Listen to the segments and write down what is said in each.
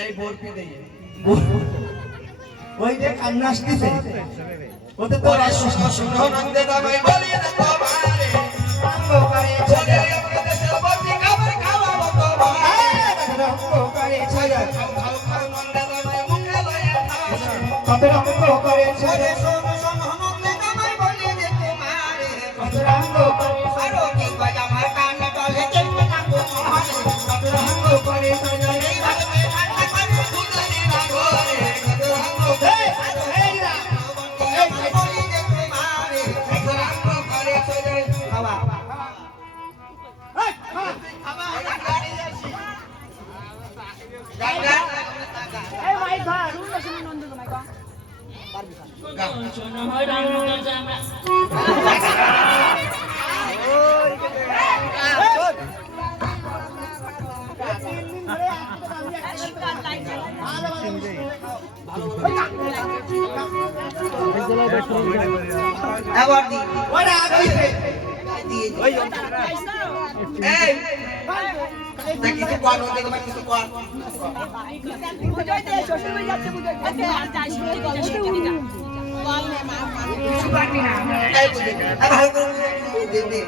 এই বরফি দিয়ে ওই যে কান্না আসতেছে ওতে তো শুনো নন্দে দামাই বলি না তোমারে রঙ্গ করে ছেলে আমরা দেশের বরফি খাবার খাওয়াবো তোমারে রঙ্গ করে ছেলে খাও খাও নন্দে দামাই মুখে লয়ে খাও কত রঙ্গ করে ছেলে শোনো শোনো নন্দে দামাই বলি না তোমারে কত রঙ্গ করে আরো কি ভাই আমার কানে টলে কেমন না তোমারে কত রঙ্গ করে ছেলে এই ভাবে ঠান্ডা করে ফুলনি না ঘরে কত রঙ্গ করে এই না বলি না তোমারে কত রঙ্গ করে ছেলে বাবা এই ভাই ধর রুল শুনে নন্দ তোমায় কো শোনো হয় রাম নন্দ আমরা ওই তিন দিন ধরে আমি একটা লাইন আবার দি ওরা আইছে দিয়ে ওই এই নাকি তো কোন ওতে কম কিছু কোন বুঝাই দে শ্বশুর বাড়ি যাচ্ছে বুঝাই দে আর যাইস না কল সেখানে যা কল নে মা কিছু পারবি না এই বুঝে আর ভালো করে দে দে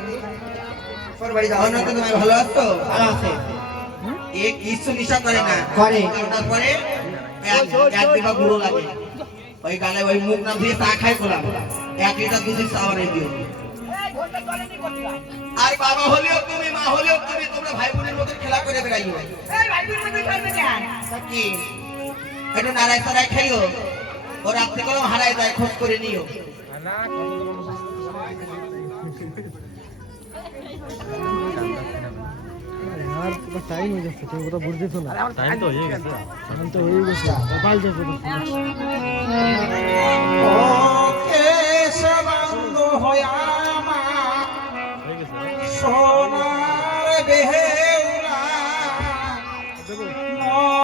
পর বাড়ি যাও না তো তুমি ভালো আছো ভালো আছে এক কিছু নিশা করে না করে তারপরে এক দিবা গুঁড়ো লাগে ওই গালে ওই মুখ না ধুয়ে চা খাই কোলাম 1 লিটার দুধের চা বানাই দিও আর বাবা হলেও তুমি মা হলেও তুমি তোমরা ভাই বোনের মতো খেলা করে বেড়াইও এই ভাই তুই মধ্যে করবে কেন কি একটু নারাই সারাই খাইও ও রাত্রে কলম হারাই যায় খোঁজ করে নিও यार टाइम हो जाता है तो बुझते तो ना टाइम तो हो गया टाइम तो हो गया मोबाइल देखो